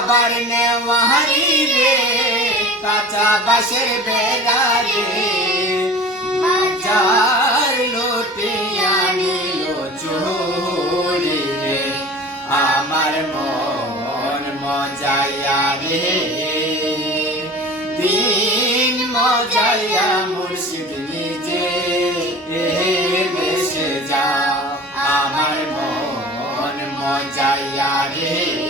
আবার নেওয়ারি রে কাঁচা বাঁশের বেড়া রে যার লুটিয়া নিল চোরি। আমার মন মজাইয়া রে, দিন মজাইয়া মুর্শিদ নিজে বেসে যা আমার মন মজাইয়া রে।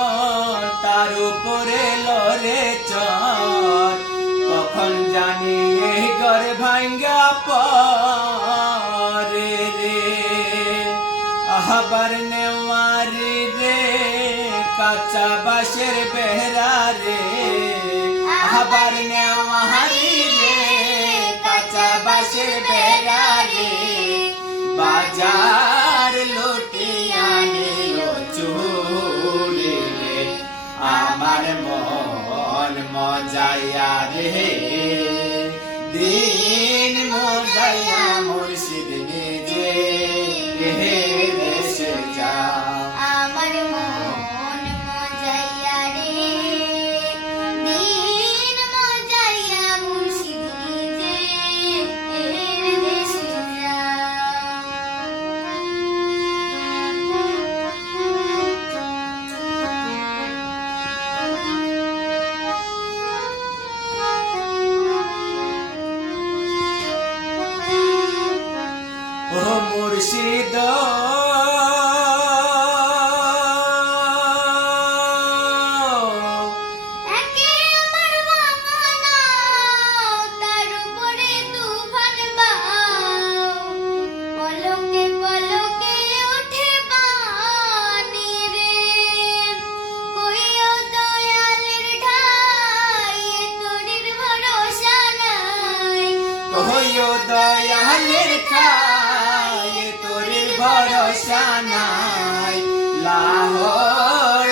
ভাঙ্গা পরে রে আবার নেওয়ারি রে কাঁচা বাঁশের বেহরা রে আবার নেওয়ারি রে কাঁচা বাঁশের বেহরা রে বাজার লুটিয়া নিল চুরি রে আমার মন মজাইয়া রে দিন মুর্শিদ দয়ালের খায় তোরে ভরসা নাই লাহোর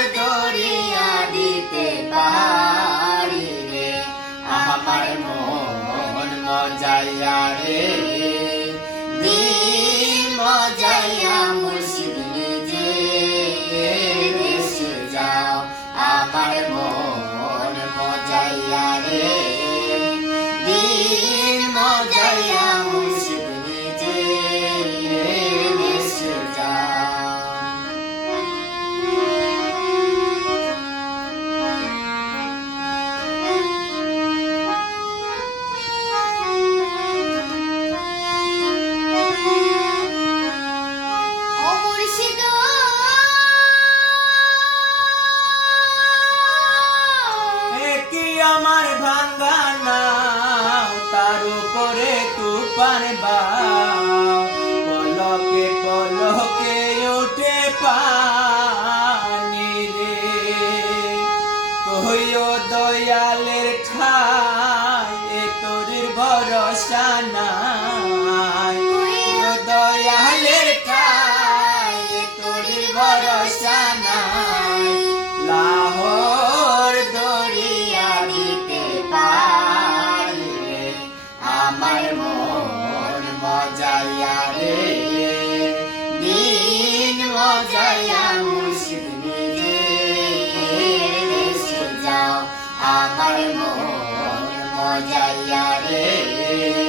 উপরে তুফান বাও পলকে পলকে উঠে পানি রে। কহিও দয়ালের ঠাই তোর ভরসা নাই। আমার মন মজাইয়া রে। দিন মজাইয়া মুর্শিদ নিজে। যাও আমার মন মজাইয়া রে।